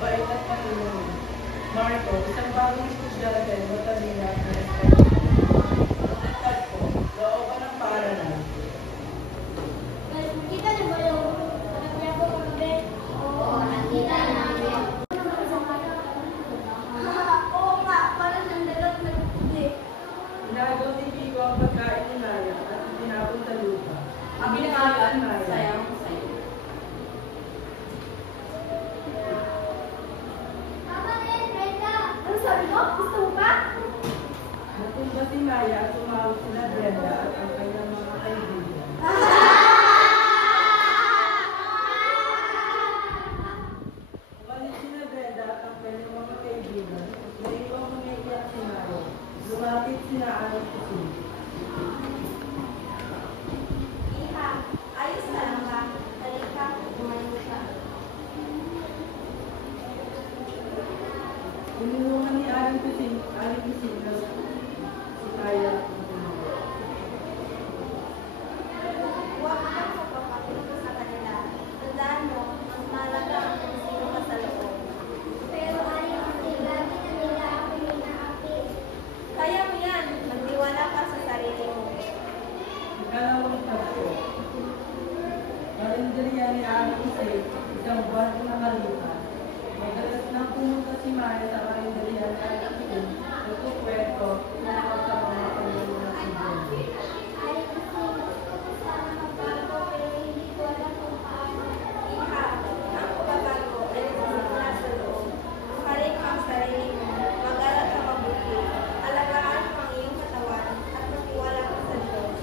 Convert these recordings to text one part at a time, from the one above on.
mabait at matulungin. Marco, isang bagong estudyante, matalino at respeto. Tagpo, looban ng paaralan. Nakita niyo ba yung anak niya po kagabi? Oo, nakita namin. Oo nga, parang nandalat nagpupuli. Inagaw ni Pico ang pagkain ni Maya at itinapon sa lupa. Ang pinakalaan, Maya. Sayang sa'yo. Tama din, Brenda. Ano sabi mo? Gusto mo ba? Natumba si Maya at tumawag sila Brenda at ang kanyang mga kaibigan. Umalis sila Brenda at ang kanyang mga kaibigan. Naiwang umiiyak si Maya. Lumapit sina Anak Pusin. Iha, ayos ka lang ba? Halika, kumain ka. Tinulungan ni Aling Pusin na si Maya at ang kanyang. Huwag kang magpapakita sa kanila. Tandaan mo, mas mahalaga ang kung sino ka sa loob. Pero ayaw kasi lagi na nila ako inaapi. Kaya mo yan. Magtiwala ka sa sarili mo. Ikalawang tagpo. Karinderya ni Aling Pusin, isang buwan na nakalipas. Madalas nang pumunta si Maya sa karinderya ni Aling Pusin, nagkukwento na sa mga kanyang mga kaibigan. Ay, kasi gusto ko sana magbago pero hindi ko alam kung paano. Iha, ang pagbabago ay nagsisimula sa loob. Buharin mo ang sarili mo. Mag-aral ka mabuti. Alagaan mo ang iyong katawan at magtiwala ka sa Diyos.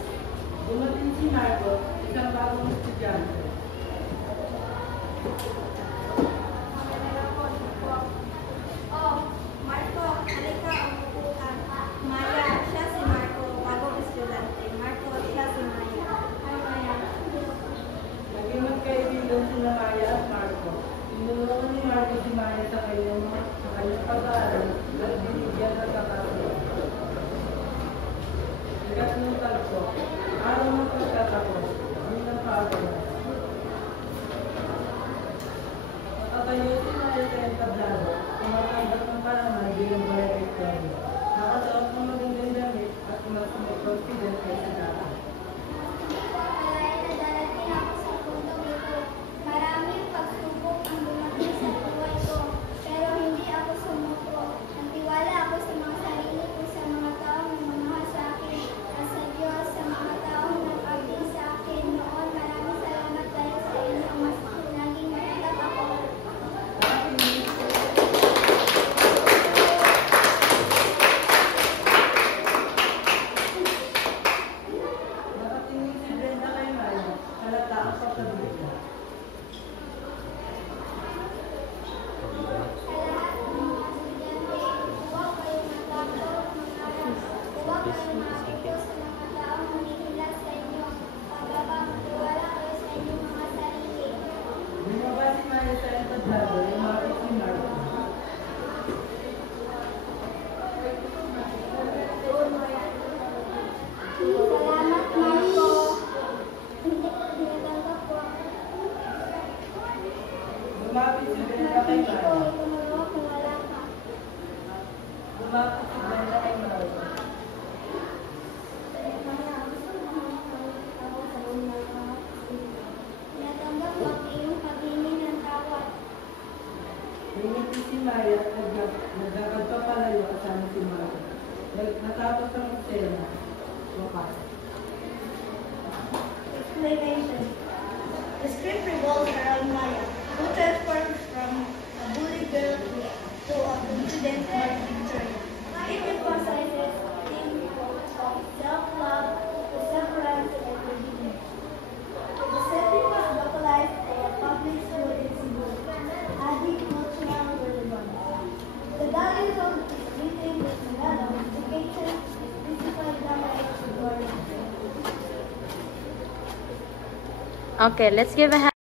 Dumating si Marco, isang bagong estudyante. Oh, Marco, halika, umupo ka. Maya, siya si Marco, bagong estudyante. Marco, siya si Maya. Hi, Maya. Naging magkaibigan sina Maya at Marco. Tinulungan ni Marco si Maya sa kanyang pag-aaral at binigyan ng kakasuhan. Ikatlong tagpo, araw ng pagtatapos, bilang paagalan. Nakatayo si Maya sa entablado, tumatanggap ng palaman bilang barangay cleric. Nakasuot ng magandang damit at mas may confident kaysa dati. Akalain na darating ako sa puntong ito. Maraming pagsubok ang dumating sa buhay ko. Pero hindi ako sumuko. Nagtiwala ako sa mga sarili ko, sa mga taong nagmamahal sa akin, at sa Diyos, sa mga taong nag-abdi sa akin noon. Maraming salamat dahil sa inyo. Mas naging matatag ako. Nakatingin si Brenda kay Maya, halata ang pagkabigla. Sa lahat ng mga estudyante, huwag kayong matakot mag-aral. Huwag kayong maapito sa mga taong humihila sa inyo. Pagkabang magtiwala kayo sa inyong mga sarili. Bumaba si Maya sa entablado, lumapit si Marco. Salamat, Marco. Hindi natanggap ko. Lumapit si Brenda kay Hindi ko Maya. itumulo kung wala ka. Lumapit si Brenda kay Marco. Natanggap ko ang iyong paghingi ng tawad. Ngumiti si Maya at nagkakagpapalayo kasama si Marco. Natapos ang eksena. Wakas. Explanation. The script revolves around Maya, who transforms from a bullied girl to a confident and victorious. It emphasizes themes of self-love, perseverance, and forgiveness. The setting was localized at a public school in Cebu, adding cultural relevance. The values of this written with Tagalog education is physical grammar and. Okay, let's give a hand.